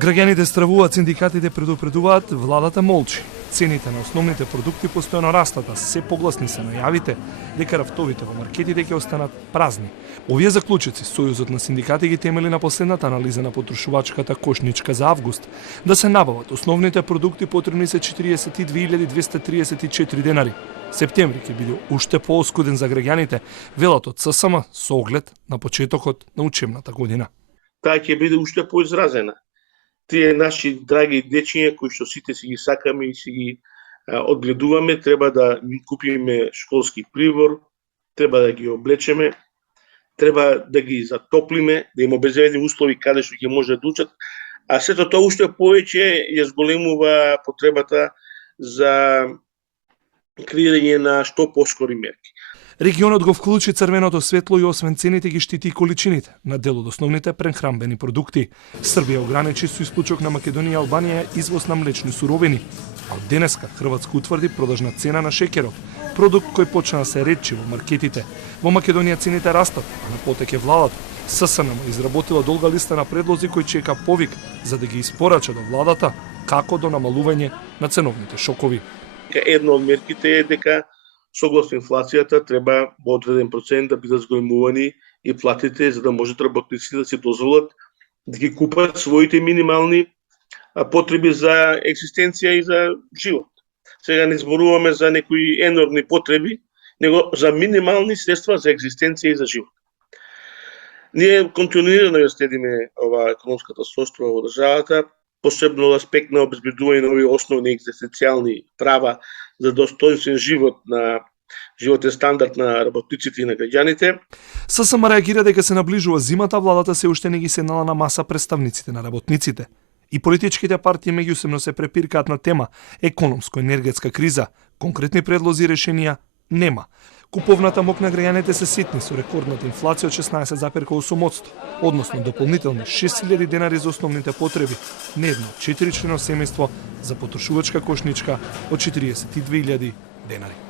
Граѓаните стравуваат, синдикатите предупредуваат, владата молчи. Цените на основните продукти постојано растат, а се погласни се најавите дека рафтовите во маркетите ќе останат празни. Овие заклучоци Сојузот на синдикати ги темели на последната анализа на потрошувачката кошничка за август. Да се набават основните продукти потребни се 42.234 денари. Септември ќе биде уште пооскуден за граѓаните, велат од ССМ со оглед на почетокот на учебната година. Таа ќе биде уште поизразена. Тие наши драги дечиња кои што сите си ги сакаме и си ги одгледуваме, треба да ги купиме школски прибор, треба да ги облечеме, треба да ги затоплиме, да им обезбедиме услови каде што ќе може да учат, а сето тоа уште повеќе ја зголемува потребата за креирање на што поскори мерки. Регионот го вклучи црвеното светло и освен цените ги штити и количините на дел од основните прехранбени продукти. Србија ограничи со исклучок на Македонија и Албанија извоз на млечни суровини. А од денеска Хрватска утврди продажна цена на шеќерот, продукт кој почна да се ретчи во маркетите. Во Македонија цените растат, а на потек е владата. ССНМ изработила долга листа на предлози кои чека повик за да ги испорача до владата како до намалување на ценовните шокови. Една од мерките е дека согласно инфлацијата треба во одреден процент да бидат зголемувани и платите за да можат работниците да се дозволат да ги купат своите минимални потреби за екзистенција и за живот. Сега не зборуваме за некои енормни потреби, него за минимални средства за екзистенција и за живот. Ние континуирано ја следиме ова економската состојба во државата, посебно аспект на обезбедување на овие основни екзистенцијални права за достоинствен живот на животен стандард на работниците и на граѓаните. ССМ реагира дека се наближува зимата, владата се уште не ги седнала на маса представниците на работниците. И политичките партии меѓусебно се препиркаат на тема економско-енергетска криза. Конкретни предлози и решенија нема. Куповната мок на граѓаните се ситни со рекордната инфлација од 16,8%, односно дополнителни 6.000 денари за основните потреби, не едно 4-члено семејство за потрошувачка кошничка од 42.000 денари.